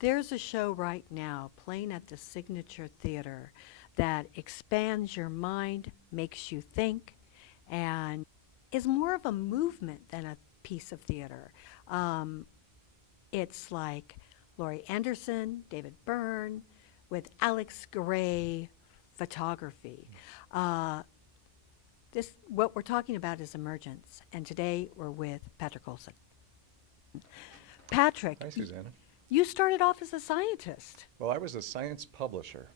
There's a show right now playing at the Signature Theater that expands your mind, makes you think, and is more of a movement than a piece of theater. Um, it's like Laurie Anderson, David Byrne, with Alex Gray photography. Uh, what we're talking about is emergence, and today we're with Patrick Olson. Patrick, Hi, Susanna. you started off as a scientist. Well, I was a science publisher.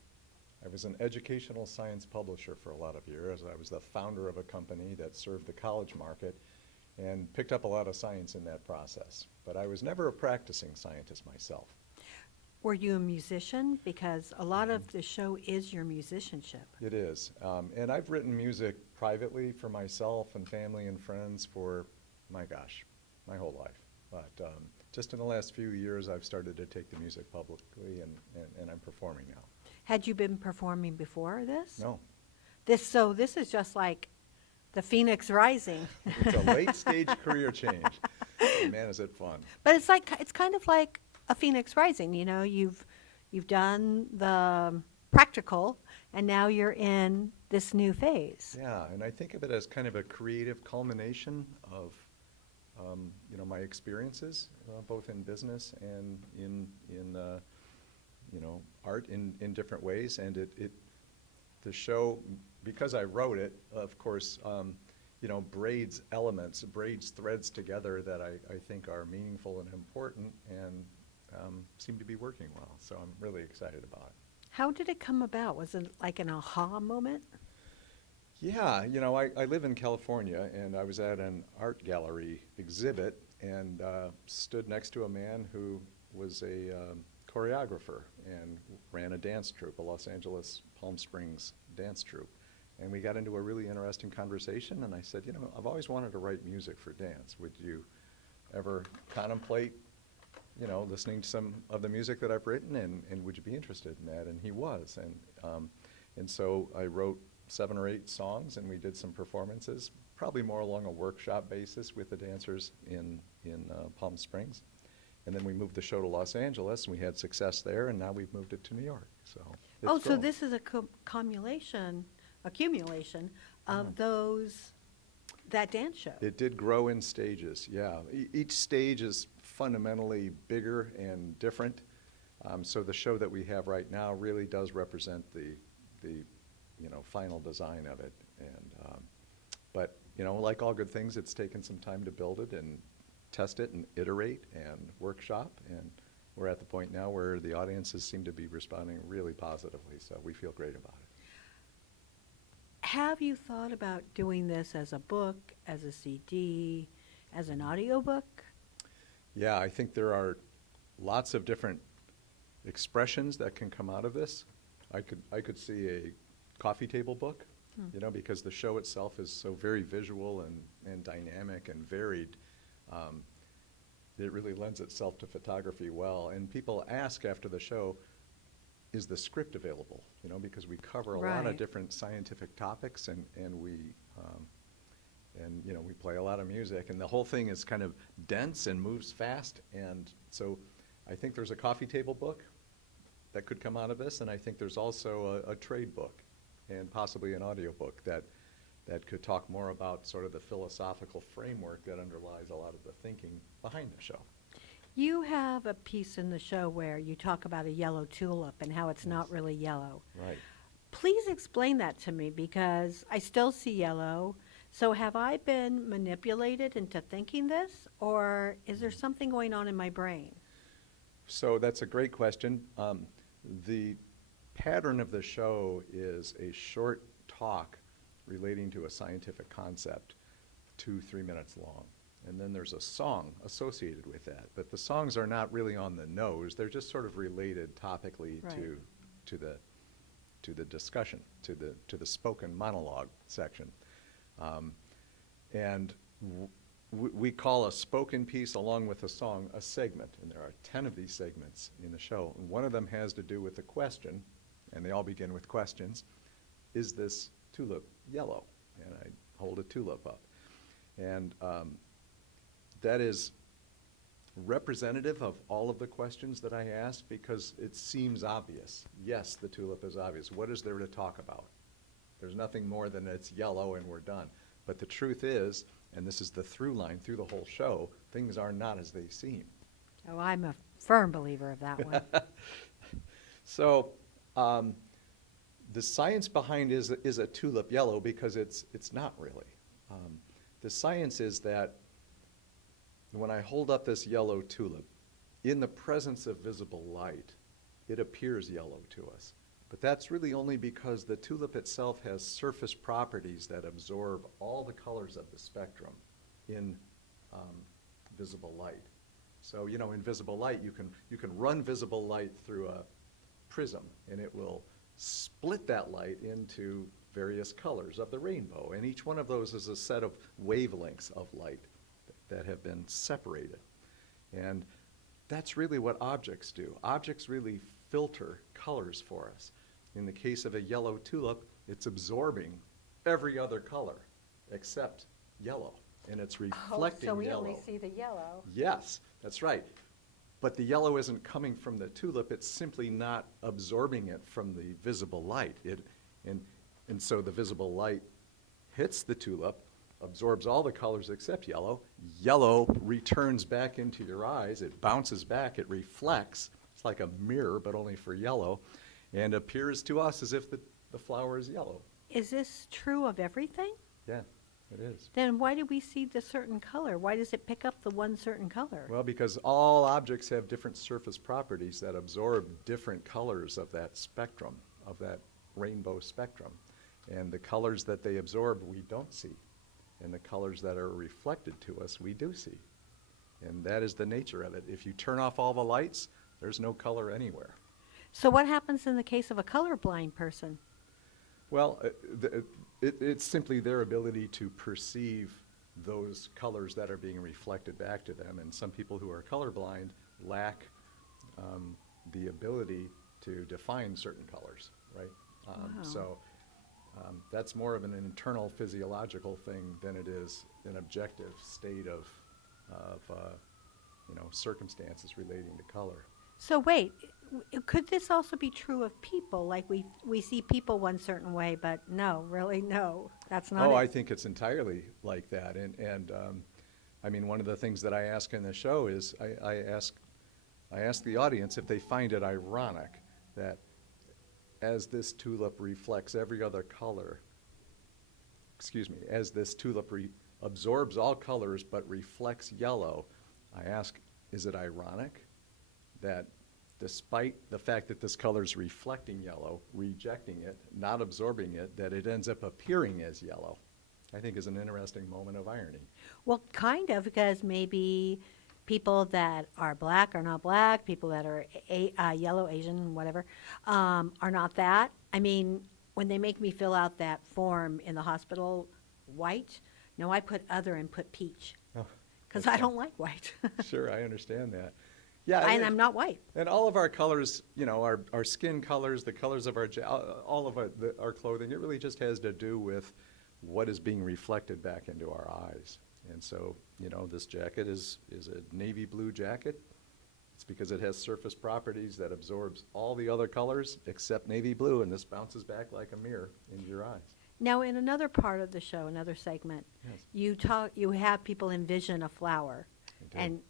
I was an educational science publisher for a lot of years. I was the founder of a company that served the college market and picked up a lot of science in that process. But I was never a practicing scientist myself. Were you a musician? Because a lot of the show is your musicianship. It is. And I've written music privately for myself and family and friends for, my gosh, my whole life. But just in the last few years, I've started to take the music publicly, and I'm performing now. Had you been performing before this? No. So this is just like the Phoenix Rising. It's a late-stage career change. And man, is it fun. But it's kind of like a Phoenix Rising. You know, you've done the practical, and now you're in this new phase. Yeah, and I think of it as kind of a creative culmination of my experiences, both in business and in art in different ways. And the show, because I wrote it, of course, braids threads together that I think are meaningful and important and seem to be working well. So I'm really excited about it. How did it come about? Was it like an aha moment? Yeah, I live in California, and I was at an art gallery exhibit and stood next to a man who was a choreographer and ran a dance troupe, a Los Angeles Palm Springs dance troupe. And we got into a really interesting conversation, and I said, I've always wanted to write music for dance. Would you ever contemplate, listening to some of the music that I've written, and would you be interested in that? And he was, and so I wrote 7 or 8 songs, and we did some performances, probably more along a workshop basis with the dancers in Palm Springs. And then we moved the show to Los Angeles, and we had success there, and now we've moved it to New York. So so this is a accumulation of that dance show. It did grow in stages, yeah. Each stage is fundamentally bigger and different. So the show that we have right now really does represent the final design of it. And but like all good things, it's taken some time to build it and test it and iterate and workshop, and we're at the point now where the audiences seem to be responding really positively, so we feel great about it. Have you thought about doing this as a book, as a CD, as an audiobook? Yeah, I think there are lots of different expressions that can come out of this. I could see a coffee table book, because the show itself is so very visual and dynamic and varied. It really lends itself to photography well. And people ask after the show, is the script available? Because we cover a lot of different scientific topics, and we play a lot of music, and the whole thing is kind of dense and moves fast. And so I think there's a coffee table book that could come out of this, and I think there's also a trade book and possibly an audio book that could talk more about sort of the philosophical framework that underlies a lot of the thinking behind the show. You have a piece in the show where you talk about a yellow tulip and how it's not really yellow. Right. Please explain that to me, because I still see yellow. So have I been manipulated into thinking this, or is there something going on in my brain? So that's a great question. The pattern of the show is a short talk relating to a scientific concept, 2-3 minutes long. And then there's a song associated with that. But the songs are not really on the nose. They're just sort of related topically to the discussion, to the spoken monologue section. And we call a spoken piece along with a song a segment. And there are 10 of these segments in the show. And one of them has to do with the question, and they all begin with questions. Is this tulip yellow? And I hold a tulip up. And that is representative of all of the questions that I asked because it seems obvious. Yes, the tulip is obvious. What is there to talk about? There's nothing more than it's yellow and we're done. But the truth is, and this is the through line through the whole show, things are not as they seem. Oh, I'm a firm believer of that one. So the science behind is a tulip yellow because it's not really. The science is that when I hold up this yellow tulip, in the presence of visible light, it appears yellow to us. But that's really only because the tulip itself has surface properties that absorb all the colors of the spectrum in visible light. So, you know, in visible light, you can run visible light through a prism, and it will split that light into various colors of the rainbow. And each one of those is a set of wavelengths of light that have been separated. And that's really what objects do. Objects really filter colors for us. In the case of a yellow tulip, it's absorbing every other color except yellow, and it's reflecting so we yellow. only see the yellow. Yes, that's right. But the yellow isn't coming from the tulip, it's simply not absorbing it from the visible light. And so the visible light hits the tulip, absorbs all the colors except yellow. Yellow returns back into your eyes, it bounces back, it reflects. It's like a mirror, but only for yellow, and appears to us as if the flower is yellow. Is this true of everything? Yeah, it is. Then why do we see the certain color? Why does it pick up the one certain color? Well, because all objects have different surface properties that absorb different colors of that spectrum, of that rainbow spectrum. And the colors that they absorb, we don't see. And the colors that are reflected to us, we do see. And that is the nature of it. If you turn off all the lights, there's no color anywhere. So what happens in the case of a colorblind person? Well, it's simply their ability to perceive those colors that are being reflected back to them. And some people who are colorblind lack the ability to define certain colors, right? Wow. So that's more of an internal physiological thing than it is an objective state of circumstances relating to color. So wait, could this also be true of people? Like we see people one certain way, but no, really, no, that's not it. I think it's entirely like that. And I mean, one of the things that I ask in the show is I ask the audience if they find it ironic that as this tulip reflects every other color, as this tulip absorbs all colors but reflects yellow, I ask, is it ironic that despite the fact that this color is reflecting yellow, rejecting it, not absorbing it, that it ends up appearing as yellow? I think is an interesting moment of irony. Well, kind of, because maybe people that are black are not black, people that are yellow, Asian, whatever, are not that. I mean, when they make me fill out that form in the hospital, white, no, I put other and put peach, because I don't like white. Sure, I understand that. Yeah, And I'm not white. And all of our colors, you know, our skin colors, the colors of all of our clothing, it really just has to do with what is being reflected back into our eyes. And so, you know, this jacket is a navy blue jacket. It's because it has surface properties that absorbs all the other colors except navy blue, and this bounces back like a mirror into your eyes. Now, in another part of the show, another segment, Yes. you have people envision a flower, I do. and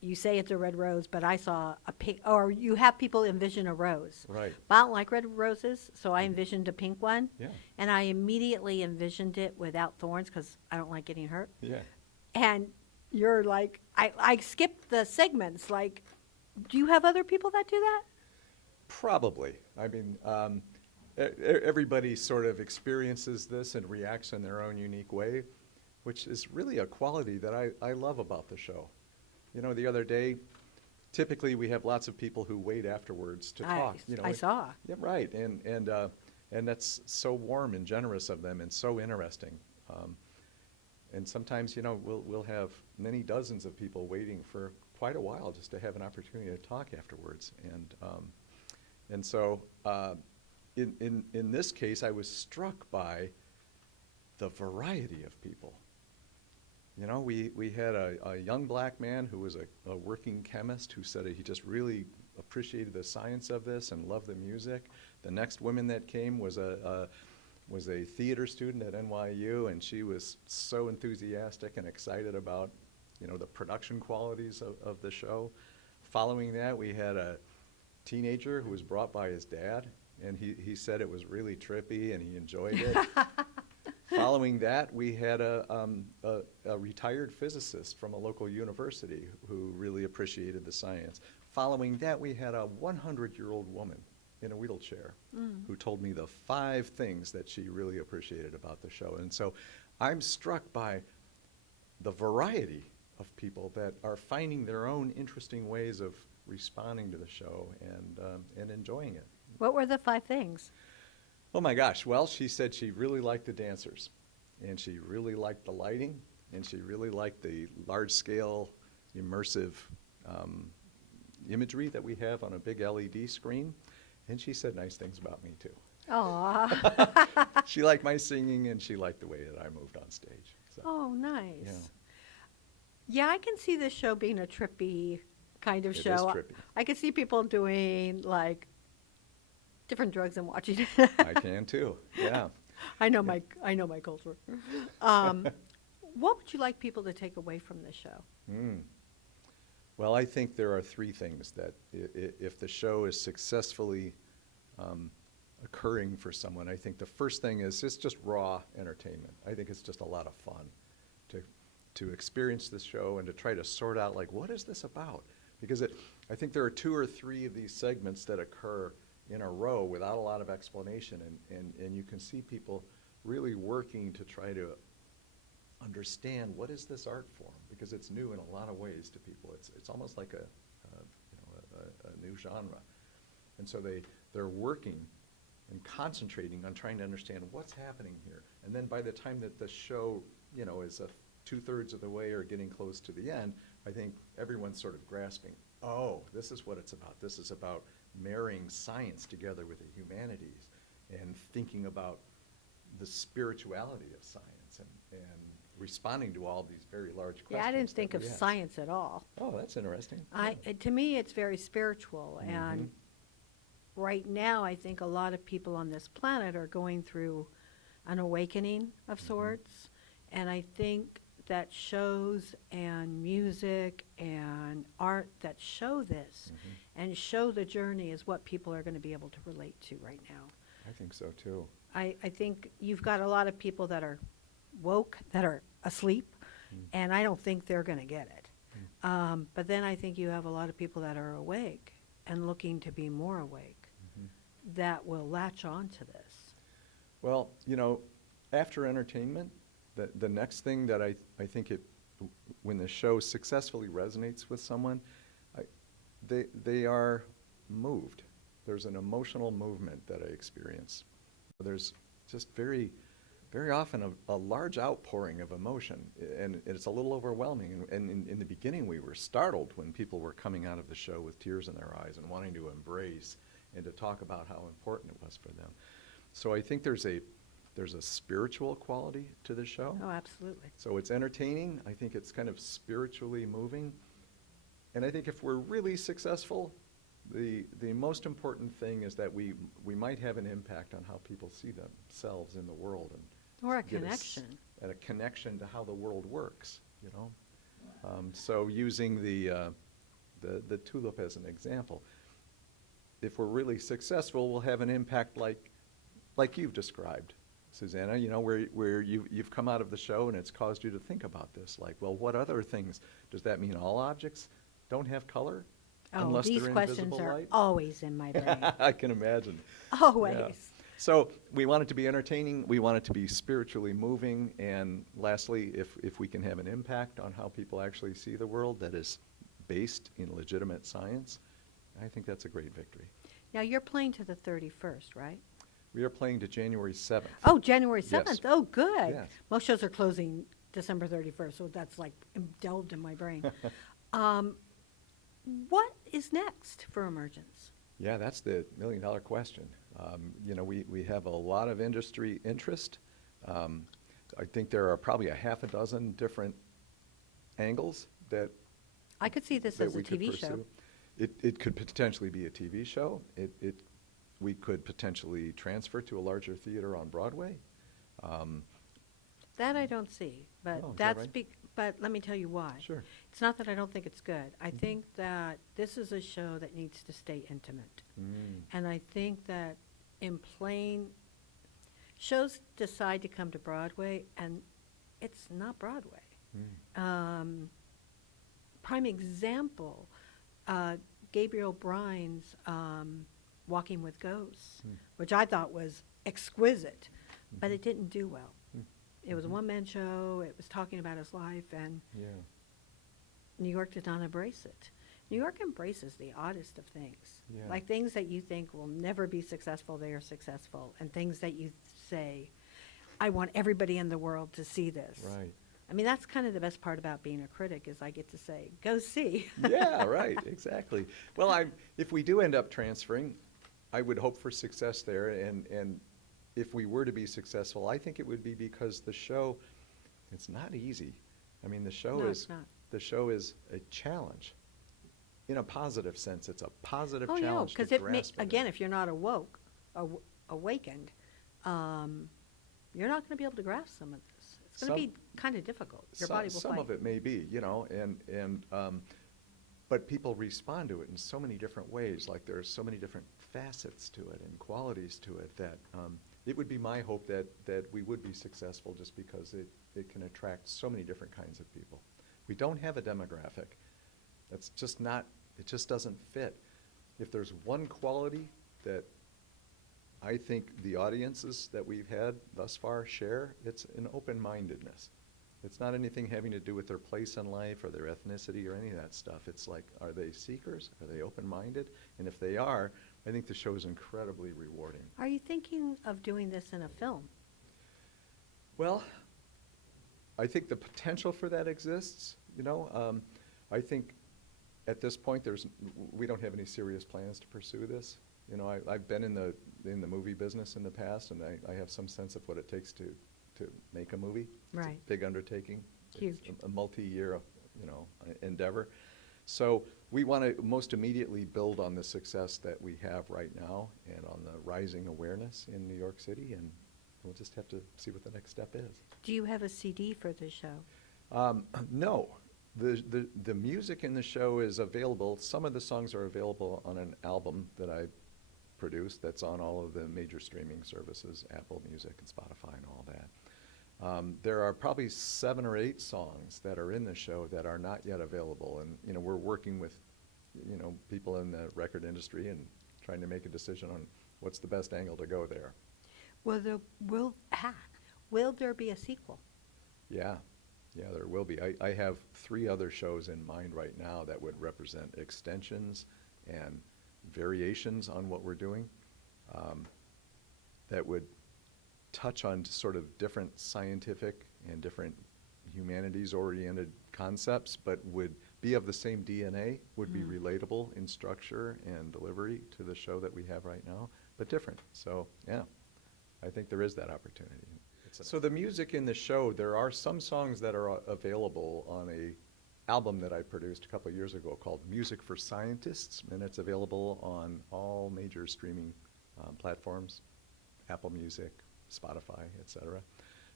you say it's a red rose, but I saw a pink, or you have people envision a rose. Right. But I don't like red roses, so I envisioned a pink one. Yeah. And I immediately envisioned it without thorns because I don't like getting hurt. Yeah. And you're like, I skipped the segments. Like, do you have other people that do that? Probably. I mean, everybody sort of experiences this and reacts in their own unique way, which is really a quality that I love about the show. You know, the other day, typically we have lots of people who wait afterwards to talk. You know, I saw. Yeah, right. And that's so warm and generous of them and so interesting. And sometimes, you know, we'll have many dozens of people waiting for quite a while just to have an opportunity to talk afterwards. And so in this case, I was struck by the variety of people. You know, we had a young black man who was a working chemist who said he just really appreciated the science of this and loved the music. The next woman that came was a theater student at NYU, and she was so enthusiastic and excited about, you know, the production qualities of the show. Following that, we had a teenager who was brought by his dad, and he said it was really trippy and he enjoyed it. Following that, we had a retired physicist from a local university who really appreciated the science. Following that, we had a 100-year-old woman in a wheelchair who told me the 5 things that she really appreciated about the show. And so I'm struck by the variety of people that are finding their own interesting ways of responding to the show and enjoying it. What were the 5 things? Oh my gosh, well, she said she really liked the dancers, and she really liked the lighting, and she really liked the large-scale immersive imagery that we have on a big LED screen, and she said nice things about me too. Aw. She liked my singing, and she liked the way that I moved on stage. So, Oh, nice. yeah. Yeah, I can see this show being a trippy kind of It is show. trippy. I can see people doing like different drugs and watching it. I can too, yeah. I know my culture. What would you like people to take away from this show? Well, I think there are 3 things that if the show is successfully occurring for someone, I think the first thing is it's just raw entertainment. I think it's just a lot of fun to experience this show and to try to sort out, like, what is this about? Because I think there are 2 or 3 of these segments that occur in a row without a lot of explanation, and you can see people really working to try to understand what is this art form, because it's new in a lot of ways to people. It's almost like a new genre, and so they're working and concentrating on trying to understand what's happening here. And then by the time that the show, you know, is 2/3 of the way or getting close to the end, I think everyone's sort of grasping, oh, this is what it's about. This is about marrying science together with the humanities and thinking about the spirituality of science and responding to all these very large questions. Yeah, I didn't that think of we ask. science at all. Oh, that's interesting. To me, it's very spiritual, and right now, I think a lot of people on this planet are going through an awakening of sorts, and I think that shows and music and art that show this and show the journey is what people are going to be able to relate to right now. I think so too. I think you've got a lot of people that are woke, that are asleep, and I don't think they're going to get it. But then I think you have a lot of people that are awake and looking to be more awake that will latch on to this. Well, you know, after entertainment, the next thing that I think when the show successfully resonates with someone, they are moved. There's an emotional movement that I experience. There's just very often a large outpouring of emotion, and it's a little overwhelming. And in the beginning, we were startled when people were coming out of the show with tears in their eyes and wanting to embrace and to talk about how important it was for them. So I think there's a spiritual quality to the show. Oh, absolutely. So it's entertaining. I think it's kind of spiritually moving. And I think if we're really successful, the most important thing is that we might have an impact on how people see themselves in the world, and Or a get connection. and a connection to how the world works, you know. So using the tulip as an example, if we're really successful, we'll have an impact like you've described, Susanna, you know, where you've come out of the show and it's caused you to think about this. Like, well, what other things? Does that mean all objects don't have color? Oh, Unless these they're in questions visible are light? always in my brain. I can imagine. Always. Yeah. So we want it to be entertaining, we want it to be spiritually moving, and lastly, if we can have an impact on how people actually see the world that is based in legitimate science, I think that's a great victory. Now, you're playing to the 31st, right? We are playing to January 7th. Oh, January Yes. 7th. Oh, good. Yes. Most shows are closing December 31st, so that's like delved in my brain. What is next for Emergence? Yeah, that's the million-dollar question. You know, we have a lot of industry interest. I think there are probably a half a dozen different angles that I could see this that as a we could TV pursue. show. It could potentially be a TV show. We could potentially transfer to a larger theater on Broadway. That I don't see, but Oh, is that that's right? but let me tell you why. Sure. It's not that I don't think it's good. I Mhm. think that this is a show that needs to stay intimate. Mm. And I think that in plain, shows decide to come to Broadway, and it's not Broadway. Mm. Prime example, Gabriel Brine's Walking with Ghosts, Mm. which I thought was exquisite, but Mhm. it didn't do well. Mm. It was a Mhm. one-man show. It was talking about his life, and Yeah. New York did not embrace it. New York embraces the oddest of things. Yeah. Like things that you think will never be successful, they are successful. And things that you say, I want everybody in the world to see this. Right. I mean, that's kind of the best part about being a critic is I get to say, go see. Yeah, right, exactly. Well, if we do end up transferring, I would hope for success there, and if we were to be successful, I think it would be because the show, it's not easy. I mean, No, it's not. the show is a challenge. In a positive sense, it's a positive Oh, yeah, challenge to because it grasp it. again, if you're not awakened, you're not going to be able to grasp some of this. It's going to be kind of difficult. Your body will Some fight. of it may be, but people respond to it in so many different ways. Like there's so many different facets to it and qualities to it that it would be my hope that we would be successful just because it can attract so many different kinds of people. We don't have a demographic. That's just not, it just doesn't fit. If there's one quality that I think the audiences that we've had thus far share, it's an open-mindedness. It's not anything having to do with their place in life or their ethnicity or any of that stuff. It's like, are they seekers? Are they open-minded? And if they are, I think the show is incredibly rewarding. Are you thinking of doing this in a film? Well, I think the potential for that exists, I think at this point we don't have any serious plans to pursue this. I've been in the movie business in the past, and I have some sense of what it takes to make a movie. It's Right. a big undertaking. Huge. It's a multi-year, endeavor. So we want to most immediately build on the success that we have right now and on the rising awareness in New York City, and we'll just have to see what the next step is. Do you have a CD for the show? No. The music in the show is available. Some of the songs are available on an album that I produced that's on all of the major streaming services, Apple Music and Spotify and all that. There are probably 7 or 8 songs that are in the show that are not yet available, and we're working with people in the record industry and trying to make a decision on what's the best angle to go there. Will there be a sequel? Yeah, there will be. I have 3 other shows in mind right now that would represent extensions and variations on what we're doing, that would touch on sort of different scientific and different humanities-oriented concepts, but would be of the same DNA, would be relatable in structure and delivery to the show that we have right now, but different. So, yeah, I think there is that opportunity. So the music in the show, there are some songs that are available on a album that I produced a couple of years ago called Music for Scientists, and it's available on all major streaming platforms, Apple Music, Spotify, etc.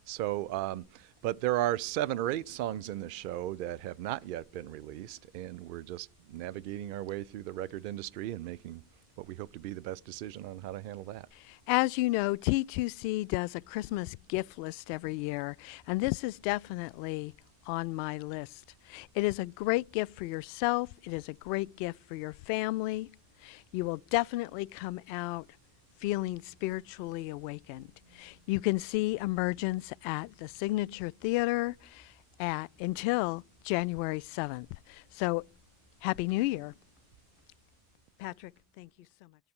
So, but there are 7 or 8 songs in the show that have not yet been released, and we're just navigating our way through the record industry and making what we hope to be the best decision on how to handle that. As you know, T2C does a Christmas gift list every year, and this is definitely on my list. It is a great gift for yourself. It is a great gift for your family. You will definitely come out feeling spiritually awakened. You can see Emergence at the Signature Theater until January 7th. So, Happy New Year. Patrick, thank you so much.